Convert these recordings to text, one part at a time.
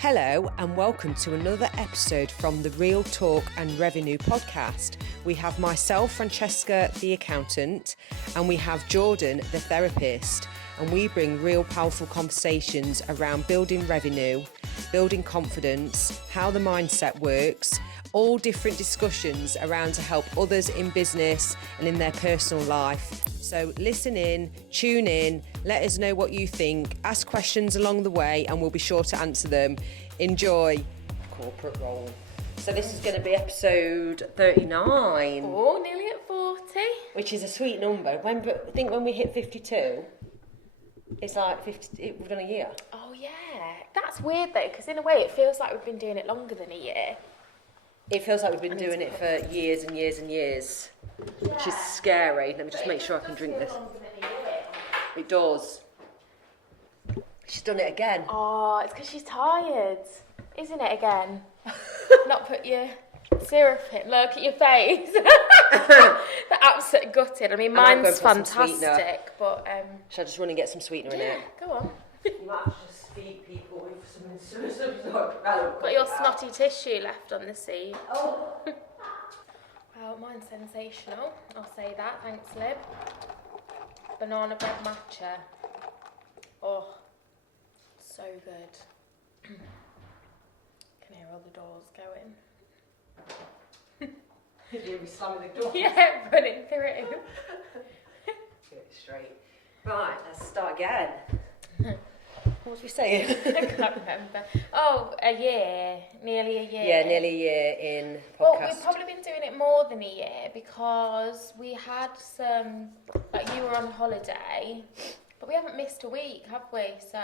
Hello and welcome to another episode from the Real Talk and Revenue podcast. We have myself, Francesca, the accountant, and we have Jordan, the therapist, and we bring real powerful conversations around building revenue, building confidence, how the mindset works, all different discussions around to help others in business and in their personal life. So listen in, tune in, let us know what you think, ask questions along the way and we'll be sure to answer them. Enjoy. Corporate role. So this is going to be episode 39. Oh, nearly at 40. Which is a sweet number. I think when we hit 52, it's like 50, we've done a year. Oh yeah, that's weird though, because in a way it feels like we've been doing it longer than a year. It feels like we've been doing it for years and years and years, which is scary. Let me just make sure I can drink this. It does. She's done it again. Oh, it's because she's tired, isn't it again? Not put your syrup in. Look at your face. They're absolutely gutted. I mean, mine's fantastic, but... Shall I just run and get some sweetener in it? Go on. You might just feed people with some sort of Got your snotty tissue left on the seat. Oh. Well, mine's sensational. I'll say that. Thanks, Lib. Banana bread matcha. Oh, so good. Can hear all the doors going. You'll be slamming the door. Yeah, running through. Get it straight. Right, let's start again. What was we saying? I can't remember. Oh, a year. Nearly a year. Yeah, nearly a year in podcast. Well, we've probably been doing it more than a year because we had some, like you were on holiday, but we haven't missed a week, have we? So...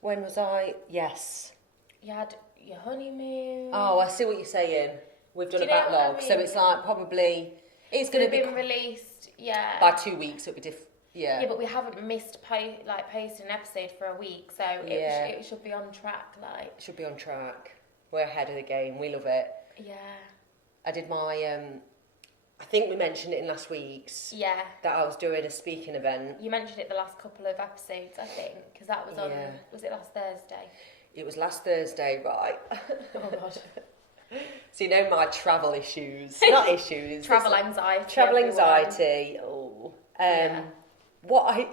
When was I? Yes. You had your honeymoon. Oh, I see what you're saying. We've done a backlog, so it's like probably... It's going to be... released, yeah. By 2 weeks, it'll be different. Yeah. Yeah, but we haven't missed posting an episode for a week, so it should be on track. Like, it should be on track. We're ahead of the game. We love it. Yeah. I did my. I think we mentioned it in last week's. Yeah. That I was doing a speaking event. You mentioned it the last couple of episodes, I think, because that was on. Yeah. Was it last Thursday? It was last Thursday, right? Oh God. So you know my travel issues, not issues. Travel anxiety. Travel anxiety. Oh. Yeah.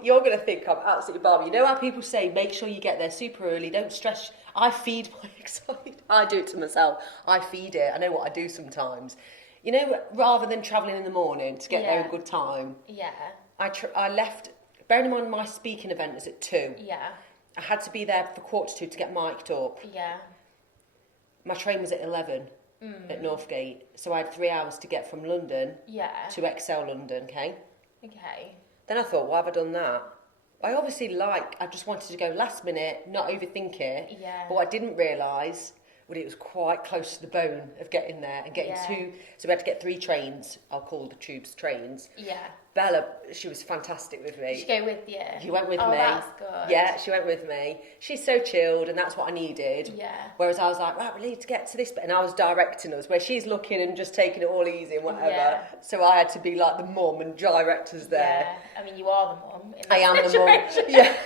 You're going to think I'm absolutely balmy. You know how people say, make sure you get there super early, don't stress. I feed my anxiety. I do it to myself. I feed it. I know what I do sometimes. You know, rather than travelling in the morning to get there a good time. Yeah. I left, bearing in mind my speaking event is at 2. Yeah. I had to be there for 1:45 to get mic'd up. Yeah. My train was at 11 at Northgate. So I had 3 hours to get from London to Excel London, okay? Okay. Then I thought, why have I done that? I just wanted to go last minute, not overthink it. Yeah. But what I didn't realise, it was quite close to the bone of getting there and getting so we had to get 3 trains. I'll call the tubes trains. Yeah. Bella, she was fantastic with me. Did she go with you? She went with me. Oh, that's good. Yeah, she went with me. She's so chilled, and that's what I needed. Yeah. Whereas I was like, right, we need to get to this bit, and I was directing us, where she's looking and just taking it all easy and whatever. Yeah. So I had to be like the mum and direct us there. Yeah. I mean, you are the mum. I am the mum. Yeah.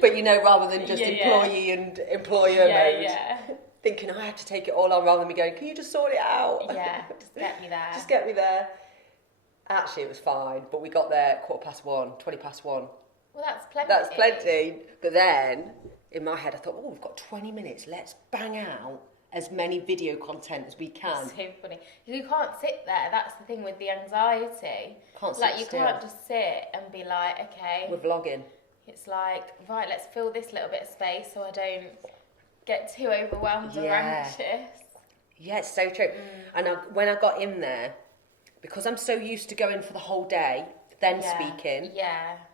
But you know, rather than just employee and employer mode. Yeah. Thinking I have to take it all on rather than me going, can you just sort it out? Yeah, just get me there. Just get me there. Actually, it was fine, but we got there 1:15, 1:20. Well, that's plenty. That's plenty. But then, in my head, I thought, we've got 20 minutes. Let's bang out as many video content as we can. So funny. You can't sit there. That's the thing with the anxiety. Can't sit like, you still. Can't just sit and be like, okay. We're vlogging. It's like, right, let's fill this little bit of space so I don't get too overwhelmed or anxious. Yeah, it's so true. And when I got in there, because I'm so used to going for the whole day, then speaking,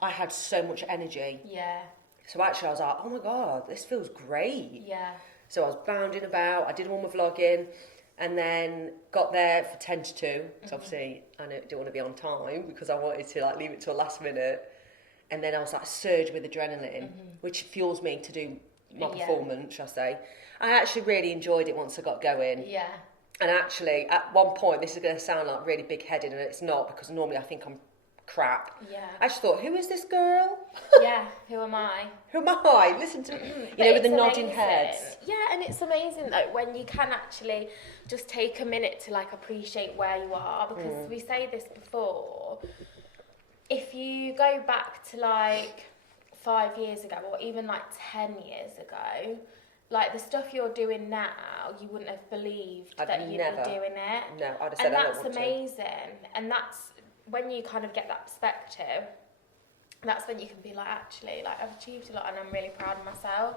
I had so much energy. Yeah. So actually I was like, oh my God, this feels great. Yeah. So I was bounding about, I did all my vlogging, and then got there for 10 to 2. So obviously I didn't want to be on time because I wanted to leave it till last minute. And then I was like surge with adrenaline, which fuels me to do my performance, shall I say. I actually really enjoyed it once I got going. Yeah. And actually, at one point, this is going to sound like really big-headed, and it's not, because normally I think I'm crap. Yeah. I just thought, who is this girl? Yeah, who am I? Who am I? Listen to, with the nodding heads. Yeah, and it's amazing like when you can actually just take a minute to like appreciate where you are, because we say this before. If you go back to like 5 years ago, or even like 10 years ago, like the stuff you're doing now, you wouldn't have believed that you'd be doing it. No, I'd have said and I that's don't want amazing. And that's when you kind of get that perspective. That's when you can be like, actually, like I've achieved a lot, and I'm really proud of myself.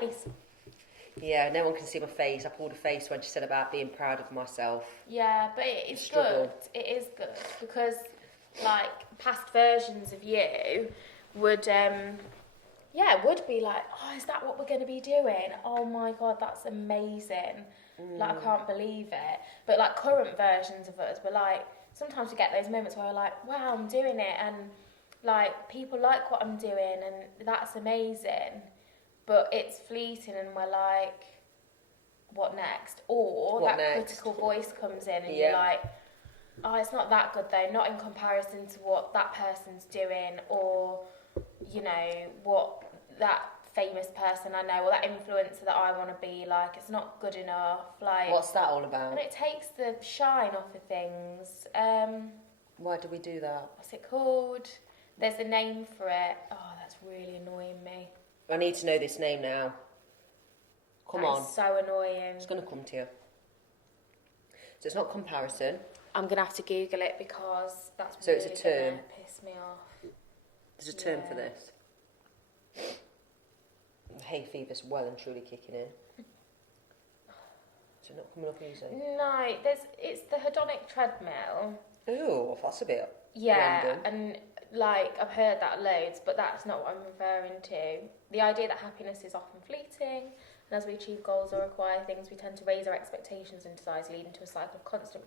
Face. Yeah, no one can see my face. I pulled a face when she said about being proud of myself. Yeah, but it's good. It is good because, like, past versions of you would be like, oh, is that what we're going to be doing? Oh my God, that's amazing. Like, I can't believe it. But, like, current versions of us were like, sometimes we get those moments where we're like, wow, I'm doing it. And, like, people like what I'm doing and that's amazing. But it's fleeting and we're like, what next? Or what that next? Critical voice comes in and you're like, oh, it's not that good though, not in comparison to what that person's doing, or, you know, what that famous person I know, or that influencer that I want to be like, it's not good enough. Like, what's that all about? And it takes the shine off of things. Why do we do that? What's it called? There's a name for it. Oh, that's really annoying me. I need to know this name now. Come on. It's so annoying. It's going to come to you. So it's not comparison. I'm going to have to Google it because that's so really it's a term. Gonna piss me off. There's a term for this. Hay fever's well and truly kicking in. Is it not coming up easy? No, it's the hedonic treadmill. Ooh, that's a bit random. And like, I've heard that loads, but that's not what I'm referring to. The idea that happiness is often fleeting, and as we achieve goals or acquire things, we tend to raise our expectations and desires, leading to a cycle of constant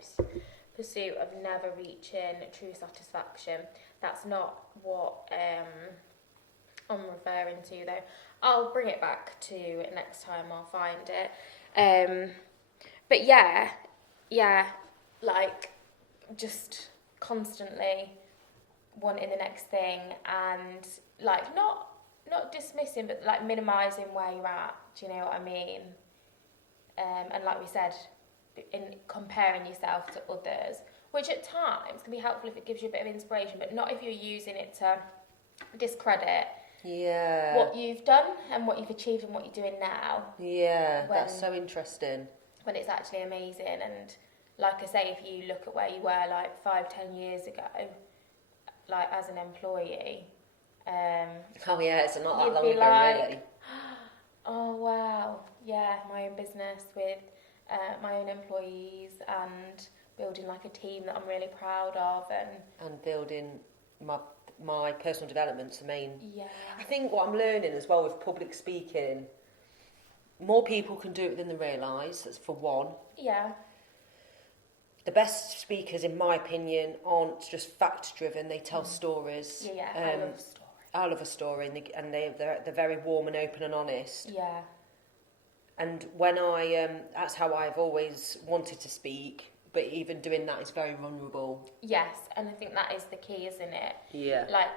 pursuit of never reaching true satisfaction. That's not what I'm referring to, though. I'll bring it back to next time, I'll find it. But yeah, like, just constantly wanting the next thing and, like, not dismissing, but, like, minimising where you're at, do you know what I mean? And like we said, in comparing yourself to others, which at times can be helpful if it gives you a bit of inspiration, but not if you're using it to discredit what you've done and what you've achieved and what you're doing now. Yeah, that's so interesting. When it's actually amazing. And like I say, if you look at where you were like 5-10 years ago, like as an employee, oh yeah, it's not that long ago, like, really. Oh wow, yeah, my own business with my own employees and building like a team that I'm really proud of, and building my personal development's the main. Yeah. I think what I'm learning as well with public speaking, more people can do it than they realise. That's for one. Yeah. The best speakers, in my opinion, aren't just fact-driven. They tell stories. Yeah, I love stories. I love a story, and they're very warm and open and honest. Yeah. And when that's how I've always wanted to speak. But even doing that is very vulnerable. Yes, and I think that is the key, isn't it? Yeah. Like,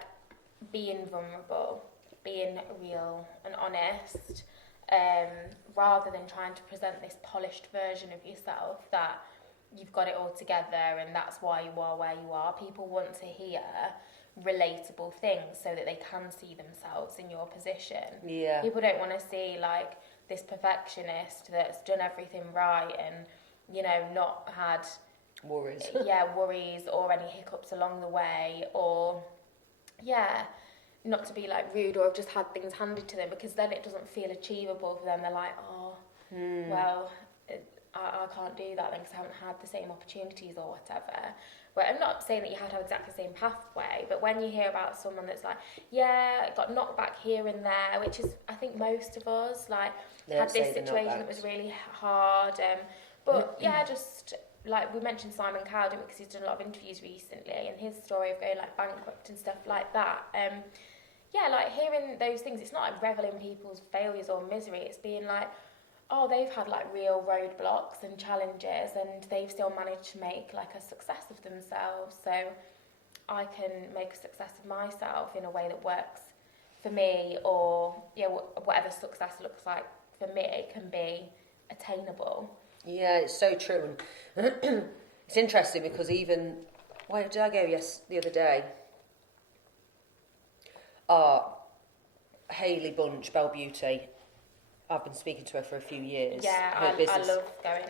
being vulnerable, being real and honest, rather than trying to present this polished version of yourself that you've got it all together and that's why you are where you are. People want to hear relatable things so that they can see themselves in your position. Yeah. People don't want to see, like, this perfectionist that's done everything right and, you know, not had worries or any hiccups along the way, or not to be like rude or have just had things handed to them, because then it doesn't feel achievable for them. They're like, well, I can't do that then because I haven't had the same opportunities or whatever. Well, I'm not saying that you have to have exactly the same pathway, but when you hear about someone that's like, got knocked back here and there, which is, I think most of us, like, had this situation that was really hard, but just like we mentioned Simon Cowden because he's done a lot of interviews recently, and his story of going like bankrupt and stuff like that. Like hearing those things, it's not like reveling in people's failures or misery. It's being like, oh, they've had like real roadblocks and challenges, and they've still managed to make like a success of themselves. So I can make a success of myself in a way that works for me, or whatever success looks like for me can be attainable. Yeah, it's so true. And it's interesting because even, where did I go the other day? Hayley Bunch, Belle Beauty. I've been speaking to her for a few years. Yeah, I love going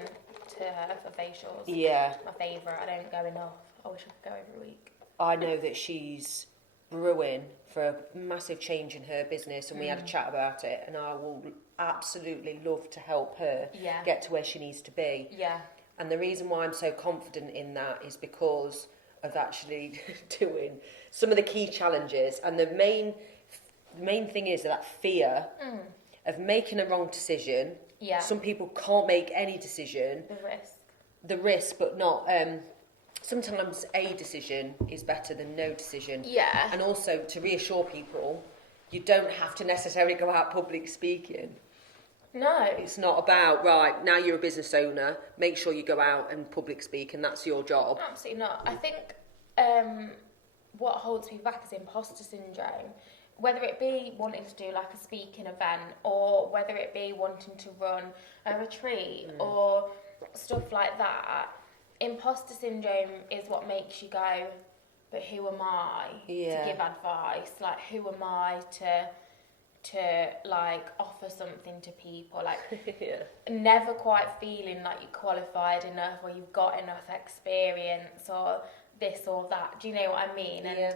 to her for facials. Yeah. My favourite. I don't go enough. I wish I could go every week. I know that she's brewing for a massive change in her business, and we had a chat about it, and I will absolutely love to help her get to where she needs to be. Yeah. And the reason why I'm so confident in that is because of actually doing some of the key challenges. And the main thing is that fear of making a wrong decision. Yeah. Some people can't make any decision. The risk, but not... sometimes a decision is better than no decision. Yeah. And also to reassure people, you don't have to necessarily go out public speaking. No. It's not about, right, now you're a business owner, make sure you go out and public speak and that's your job. Absolutely not. I think what holds people back is imposter syndrome. Whether it be wanting to do like a speaking event, or whether it be wanting to run a retreat or stuff like that, imposter syndrome is what makes you go, but who am I to give advice? Like, who am I to like offer something to people? Like, never quite feeling like you're qualified enough, or you've got enough experience, or this or that. Do you know what I mean? And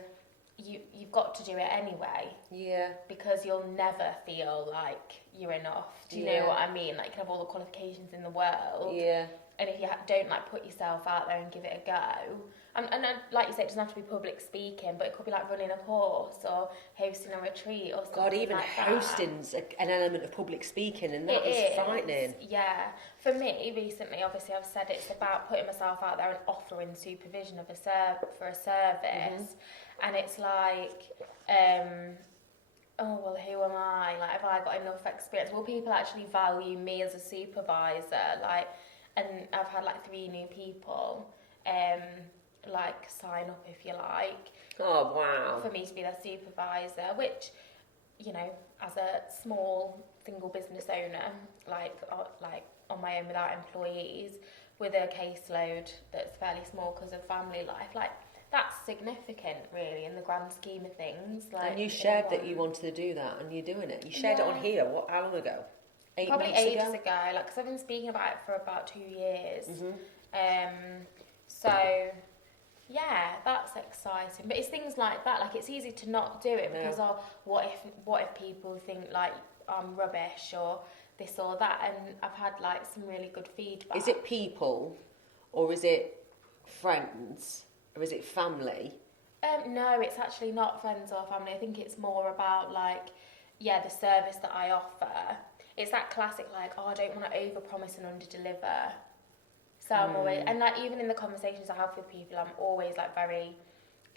you've got to do it anyway. Yeah. Because you'll never feel like you're enough. Do you know what I mean? Like, you can have all the qualifications in the world. Yeah. And if you don't like put yourself out there and give it a go, and like you said, it doesn't have to be public speaking, but it could be like running a course or hosting a retreat or something. God, even like hosting's an element of public speaking, and that is frightening. Yeah, for me recently, obviously, I've said it's about putting myself out there and offering supervision of for a service, and it's like, oh well, who am I? Like, have I got enough experience? Will people actually value me as a supervisor? Like. And I've had like 3 new people, like sign up, if you like. Oh wow! For me to be their supervisor, which, you know, as a small single business owner, like on my own without employees, with a caseload that's fairly small because of family life, like that's significant, really, in the grand scheme of things. Like, and you shared that you wanted to do that, and you're doing it. You shared it on here. How long ago? Probably ages ago, like, because I've been speaking about it for about 2 years. So, yeah, that's exciting. But it's things like that, like, it's easy to not do it because what if people think like I'm rubbish or this or that, and I've had like some really good feedback. Is it people, or is it friends, or is it family? No, it's actually not friends or family. I think it's more about like, the service that I offer. It's that classic, like, I don't want to overpromise and underdeliver. So I'm always, and like even in the conversations I have with people, I'm always like very,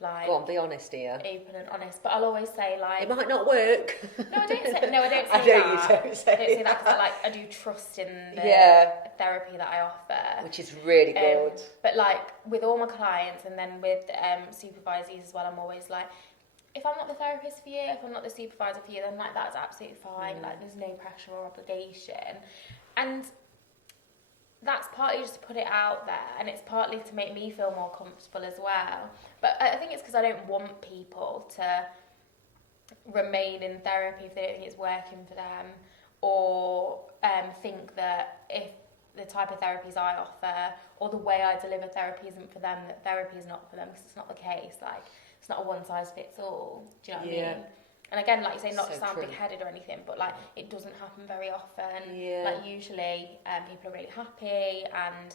like. Go on, be honest here. Open and honest, but I'll always say like. It might not work. No, I don't say that. I know you don't say I don't say that because I do trust in the therapy that I offer, which is really good. But like with all my clients, and then with supervisees as well, I'm always like, if I'm not the therapist for you, if I'm not the supervisor for you, then like that's absolutely fine. Like, there's no pressure or obligation, and that's partly just to put it out there, and it's partly to make me feel more comfortable as well. But I think it's because I don't want people to remain in therapy if they don't think it's working for them, or think that if the type of therapies I offer or the way I deliver therapy isn't for them, that therapy is not for them, because it's not the case. Like, it's not a one-size-fits-all. Do you know what I mean? And again, like you say, not to sound big-headed or anything, but like it doesn't happen very often. Like, usually people are really happy, and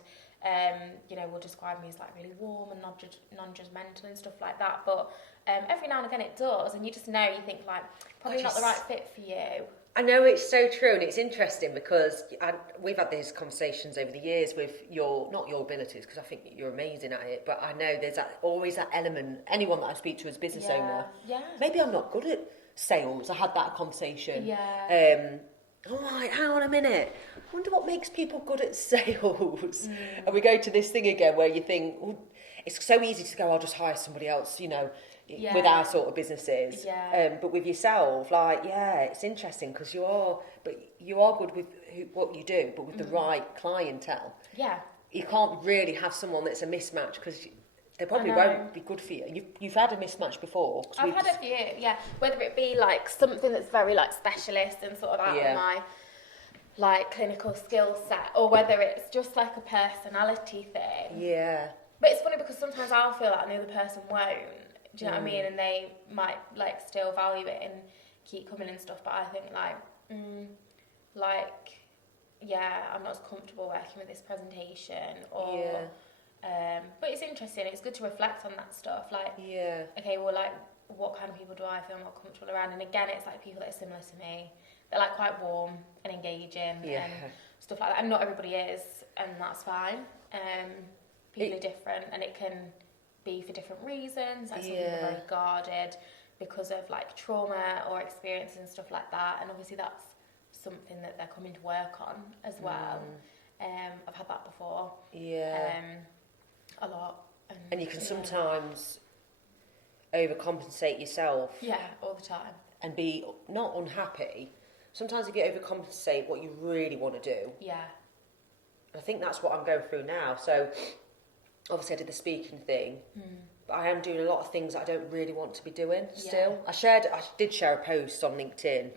will describe me as like really warm and non-judgmental and stuff like that. But every now and again it does, and you just know, you think like, probably not the right fit for you. I know, it's so true, and it's interesting because we've had these conversations over the years with not your abilities, because I think you're amazing at it, but I know there's always that element. Anyone that I speak to as a business owner, maybe I'm not good at sales. I had that conversation. all right, hang on a minute. I wonder what makes people good at sales. And we go to this thing again where you think, well, it's so easy to go, I'll just hire somebody else, you know, with our sort of businesses. But with yourself, like, it's interesting because you are good with what you do, but with the right clientele. Yeah. You can't really have someone that's a mismatch because they probably won't be good for you. You've had a mismatch before. I've had a few, whether it be like something that's very like specialist and sort of out of my like clinical skill set, or whether it's just like a personality thing. Yeah. But it's funny because sometimes I'll feel that and the other person won't. Do you know what I mean? And they might like still value it and keep coming and stuff. But I think I'm not as comfortable working with this presentation or. But it's interesting. It's good to reflect on that stuff. Like, okay, well, like, what kind of people do I feel more comfortable around? And again, it's like people that are similar to me. They're like quite warm and engaging and stuff like that. And not everybody is, and that's fine. People are different, and it can be for different reasons. Like some people are very guarded because of like trauma or experiences and stuff like that. And obviously that's something that they're coming to work on as well. I've had that before. A lot. And you can sometimes overcompensate yourself. Yeah, all the time. And be not unhappy. Sometimes if you overcompensate what you really want to do. Yeah. I think that's what I'm going through now. So obviously I did the speaking thing. But I am doing a lot of things that I don't really want to be doing still. I did share a post on LinkedIn.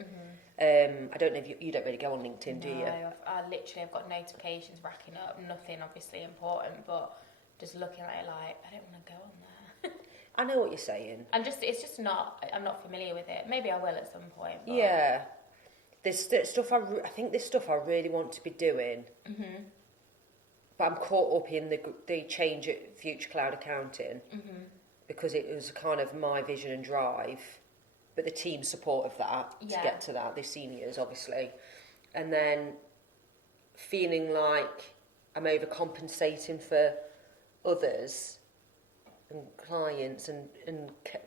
I don't know if you don't really go on LinkedIn, do you? No, I literally have got notifications racking up. Nothing obviously important, but just looking at it like, I don't want to go on there. I know what you're saying. I'm not familiar with it. Maybe I will at some point. But. Yeah. There's stuff I think there's stuff I really want to be doing. But I'm caught up in the change at Future Cloud Accounting because it was kind of my vision and drive, but the team support of that to get to that, the seniors obviously, and then feeling like I'm overcompensating for others and clients and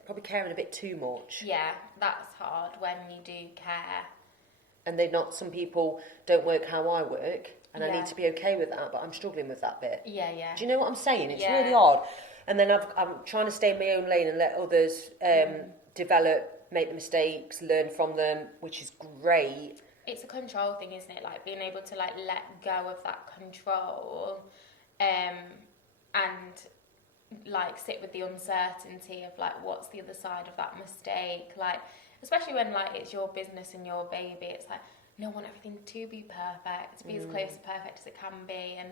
probably caring a bit too much. Yeah, that's hard when you do care. And some people don't work how I work, and I need to be okay with that, but I'm struggling with that bit. Yeah. Do you know what I'm saying? It's really odd. And then I'm trying to stay in my own lane and let others develop, make the mistakes, learn from them, which is great. It's a control thing, isn't it? Like being able to like let go of that control, and like sit with the uncertainty of like what's the other side of that mistake, like especially when like it's your business and your baby. It's like you don't want everything to be perfect, to be as close to perfect as it can be, and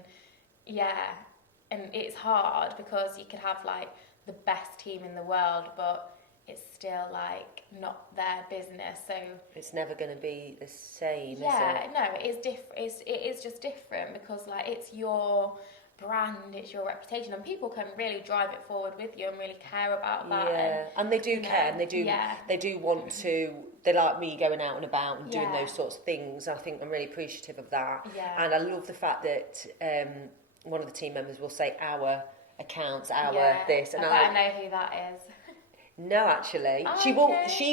and it's hard because you could have like the best team in the world, but it's still like not their business, so it's never going to be the same. Is it? No, it is different. It is just different because like it's your brand, it's your reputation, and people can really drive it forward with you and really care about that. And they do care, and they do want to. They like me going out and about and doing those sorts of things. I think I'm really appreciative of that. And I love the fact that one of the team members will say our accounts, this, and I know who that is. No, actually, she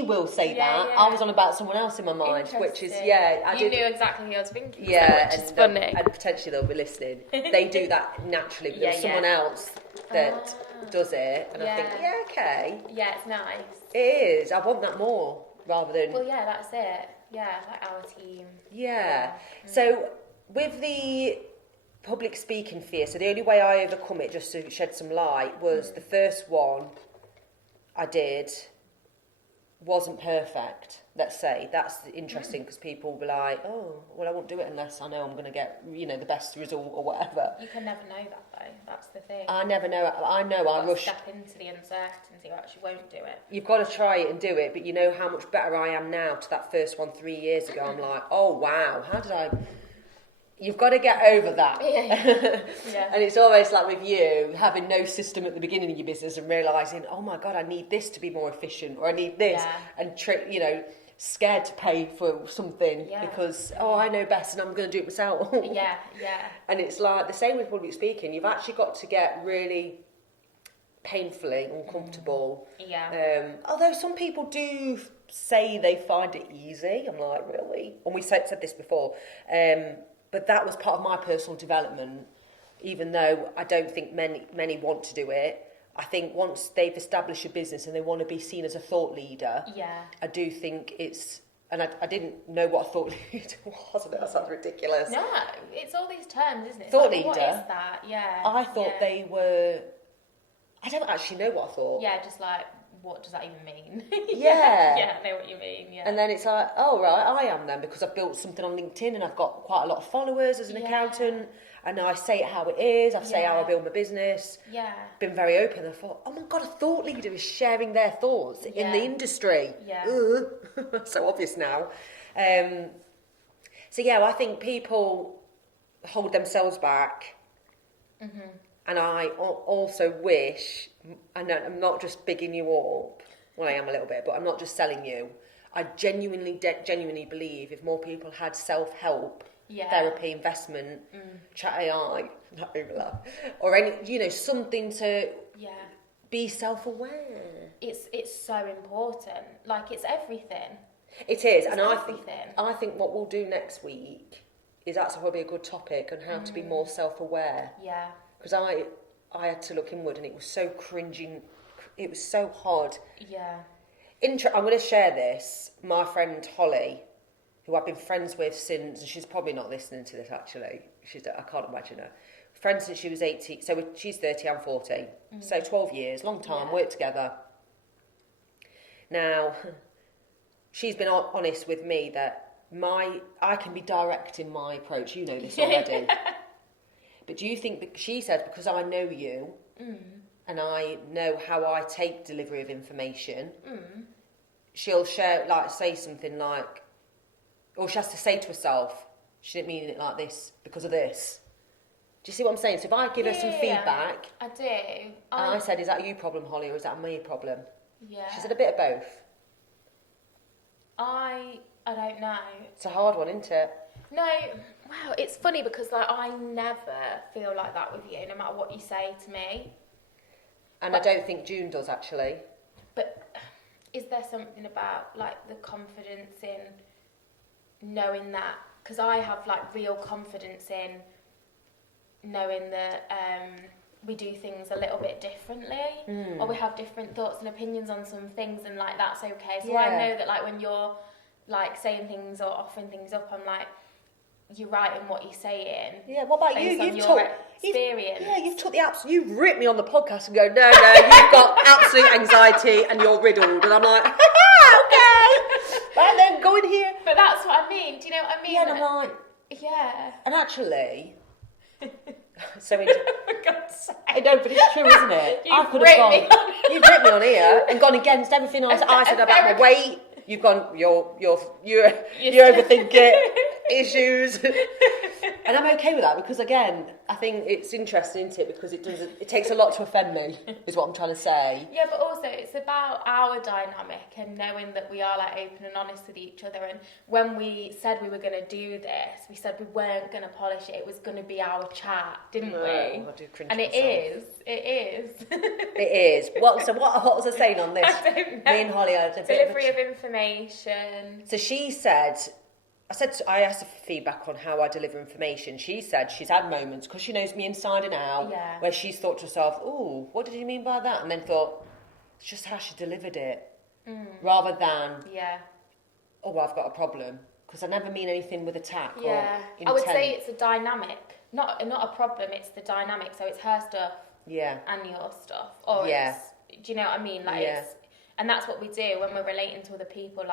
will say that. I was on about someone else in my mind, which is you knew exactly who I was thinking. Yeah, which is funny. And potentially they'll be listening. They do that naturally, but there's someone else that does it, and I think, okay. Yeah, it's nice. It is. I want that more rather than. Well, that's it. Yeah, like our team. Yeah. So with the public speaking fear, so the only way I overcome it, just to shed some light, was the first one I did wasn't perfect, let's say. That's interesting because people will be like, oh, well, I won't do it unless I know I'm going to get, the best result or whatever. You can never know that, though. That's the thing. I never know. I rush. Step into the uncertainty, or actually won't do it. You've got to try it and do it, but you know how much better I am now to that first one 3 years ago. I'm like, oh, wow, how did I... You've got to get over that. And it's always like with you, having no system at the beginning of your business and realising, oh my God, I need this to be more efficient, or I need this, and scared to pay for something because, I know best and I'm going to do it myself. And it's like the same with public speaking. You've actually got to get really painfully uncomfortable. Although some people do say they find it easy. I'm like, really? And we said this before. But that was part of my personal development, even though I don't think many want to do it. I think once they've established a business and they want to be seen as a thought leader, I do think it's... And I didn't know what a thought leader was. I know that sounds ridiculous. No, it's all these terms, isn't it? Thought leader? What is that? Yeah. I thought they were... I don't actually know what I thought. Yeah, just like, what does that even mean? Yeah. Yeah, I know what you mean, yeah. And then it's like, oh, right, I am then, because I've built something on LinkedIn and I've got quite a lot of followers as an accountant, and I say it how it is, I say how I build my business. Yeah. Been very open, and I thought, oh my God, a thought leader is sharing their thoughts in the industry. Yeah. So obvious now. So yeah, I think people hold themselves back. Mm-hmm. And I also wish, and I'm not just bigging you up, well I am a little bit, but I'm not just selling you. I genuinely believe if more people had self-help, therapy, investment, chat AI, not overlap, or any, something to be self-aware. It's so important. Like, it's everything. It is, it's and everything. I think what we'll do next week is that's probably a good topic on how to be more self-aware. Yeah. Because I had to look inward and it was so cringing, it was so hard. Yeah. I'm going to share this. My friend Holly, who I've been friends with since, and she's probably not listening to this actually, I can't imagine her. Friends since she was 18, so she's 30, I'm 40. So 12 years, long time, worked together. Now, she's been honest with me that I can be direct in my approach, you know this already. But do you think, she said, because I know you, and I know how I take delivery of information, she'll say something like, or she has to say to herself, she didn't mean it like this because of this. Do you see what I'm saying? So if I give her some feedback... I do. And I said, is that a you problem, Holly, or is that a me problem? Yeah. She said a bit of both. I don't know. It's a hard one, isn't it? No, wow, it's funny because I never feel like that with you, no matter what you say to me. And I don't think June does, actually. But is there something about, the confidence in knowing that? Because I have, real confidence in knowing that we do things a little bit differently, or we have different thoughts and opinions on some things, and, that's okay. So I know that, when you're, saying things or offering things up, I'm like... You're right in what you're saying. Yeah, what about you? You've took the absolute... You've ripped me on the podcast and go, no, you've got absolute anxiety and you're riddled. And I'm like, okay. And then go in here. But that's what I mean. Do you know what I mean? Yeah, and I'm like... Yeah. And actually... so for God's sake. I know, but it's true, isn't it? You've ripped me on here and gone against everything I said about my weight. You've gone, you overthink it, issues. And I'm okay with that because, again, I think it's interesting, isn't it? Because it takes a lot to offend me, is what I'm trying to say. Yeah, but also it's about our dynamic and knowing that we are open and honest with each other. And when we said we were going to do this, we said we weren't going to polish it. It was going to be our chat, didn't we? I do cringe and myself. It is. It is. What was I saying on this? I don't know. Me and Holly had a bit delivery of information. So she said... I asked her for feedback on how I deliver information. She said she's had moments, because she knows me inside and out, where she's thought to herself, ooh, what did you mean by that? And then thought, it's just how she delivered it. Rather than, oh, I've got a problem. Because I never mean anything with attack or intent. I would say it's a dynamic. Not a problem, it's the dynamic. So it's her stuff and your stuff. Or do you know what I mean? It's, and that's what we do when we're relating to other people,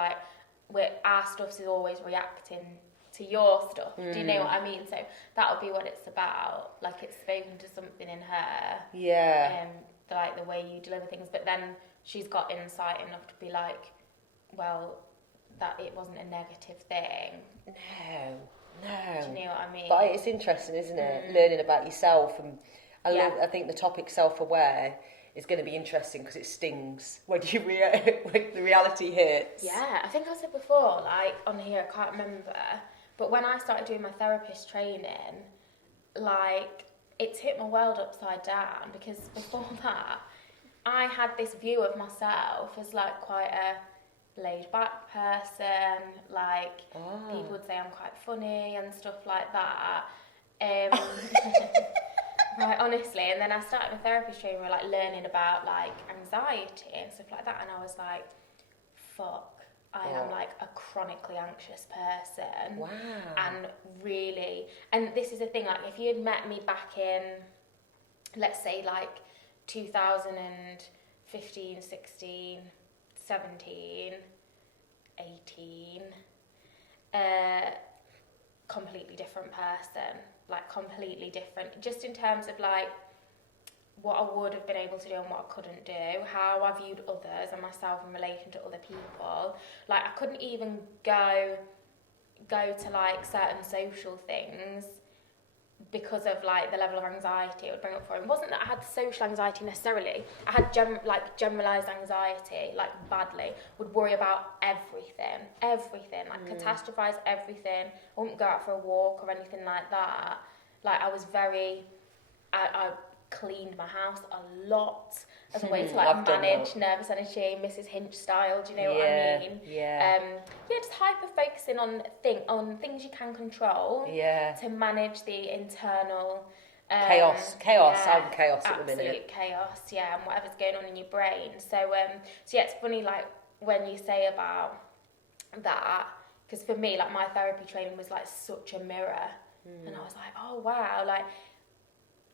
our stuff is always reacting to your stuff. Do you know what I mean? So that'll be what it's about. It's spoken to something in her. Yeah. The way you deliver things. But then she's got insight enough to be well, that it wasn't a negative thing. No. Do you know what I mean? But it's interesting, isn't it? Learning about yourself. And I think the topic self-aware is going to be interesting because it stings when when the reality hits. Yeah, I think I said before, on here, I can't remember, but when I started doing my therapist training, it tipped my world upside down, because before that, I had this view of myself as quite a laid back person. Like, people would say I'm quite funny and stuff like that. Right, honestly. And then I started a therapy training where like learning about like anxiety and stuff like that, and I was like, fuck, I am like a chronically anxious person. Wow. And really, and this is the thing, like if you had met me back in, let's say like 2015, 16, 17, 18, completely different person, like completely different, just in terms of like what I would have been able to do and what I couldn't do, how I viewed others and myself in relation to other people. Like I couldn't even go to like certain social things because of like the level of anxiety it would bring up for him. It wasn't that I had social anxiety necessarily. I had generalised anxiety, like badly. Would worry about everything, like catastrophise everything. I wouldn't go out for a walk or anything like that. Like I was very, I cleaned my house a lot as a way to like manage nervous energy, Mrs. Hinch style. Do you know what I mean? Yeah. Just hyper focusing on things you can control. Yeah. To manage the internal chaos. I'm chaos at the minute. Absolute chaos. Yeah, and whatever's going on in your brain. So yeah, it's funny like when you say about that, because for me like my therapy training was like such a mirror, and I was like, oh wow, like.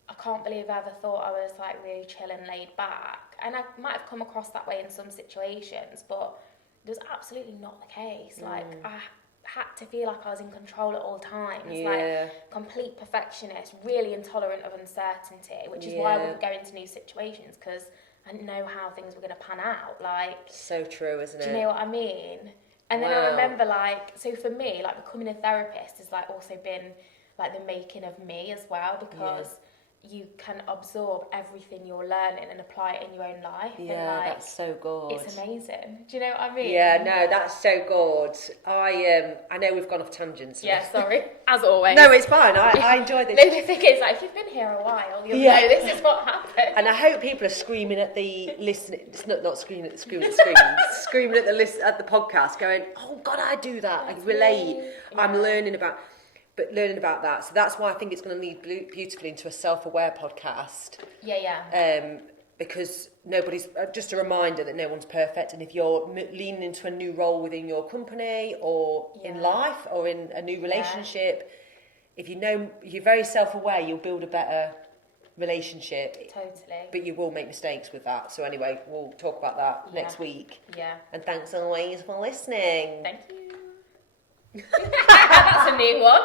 I can't believe I ever thought I was like really chill and laid back. And I might have come across that way in some situations, but it was absolutely not the case. Like I had to feel like I was in control at all times. Like complete perfectionist, really intolerant of uncertainty, which is why I wouldn't go into new situations because I didn't know how things were going to pan out. Like so true, isn't it? Do you know what I mean? And then I remember like, so for me, like becoming a therapist has like also been like the making of me as well, because you can absorb everything you're learning and apply it in your own life. Yeah, and like, that's so good. It's amazing. Do you know what I mean? Yeah, no, that's so good. I know we've gone off tangents. Yeah, sorry. As always. No, it's fine. I enjoy this. No, the thing is, like, if you've been here a while, you'll know this is what happened. And I hope people are screaming at the listening. It's not screaming at the screen. Screaming at the podcast, going, "Oh God, I do that. I relate. Yeah. I'm learning about that." So that's why I think it's going to lead beautifully into a self-aware podcast. Yeah. Because nobody's, just a reminder that no one's perfect, and if you're leaning into a new role within your company or in life or in a new relationship, if you know you're very self-aware, you'll build a better relationship. Totally. But you will make mistakes with that. So anyway, we'll talk about that next week. Yeah. And thanks always for listening. Thank you. That's a new one.